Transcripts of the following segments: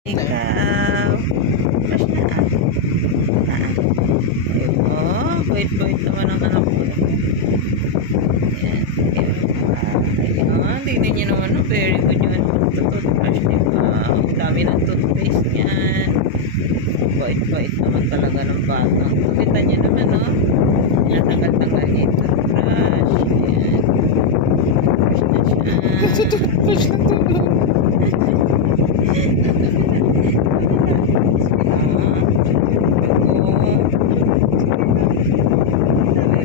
Ikaw. Mas na bait-bait naman ang anak ko. Yan. Ayan. Tignan niyo naman. Very good yung toothbrush, diba? Ang dami ng toothpaste niyan. Bait-bait naman talaga ng bata. Kita niyo naman, no? Tanggal-tanggal niya yung toothbrush. Ayan. Brush na siya. Toothbrush na tulog.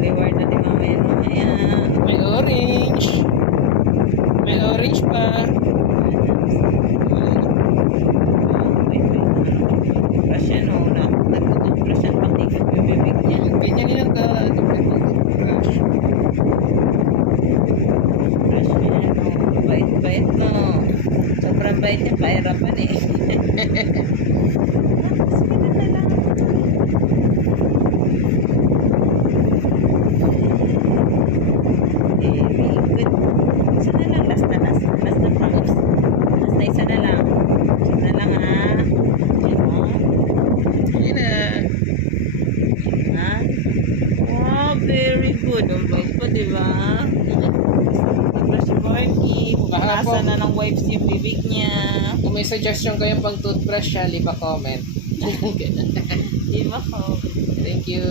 Reward natin mamaya. May orange. May orange pa. Brush yan, o. Nagtututbrush yan, pati yung bibig niya. Ganyan din ang toothbrush. Brush yan, o. Bait-bait, no. Sobrang bait niya, pahirapan eh. Very good. Isa na lang, last na promise. Last na isa na lang. Isa na lang, ha. Yan, o. Yan na. Ha? Wow, very good. Ang bait pa, diba? Brush si Borky. Pupunasan na ng wipes yung bibig niya. Kung may suggestion kayong pang toothbrush siya, leave a comment. Di ba ko? Thank you.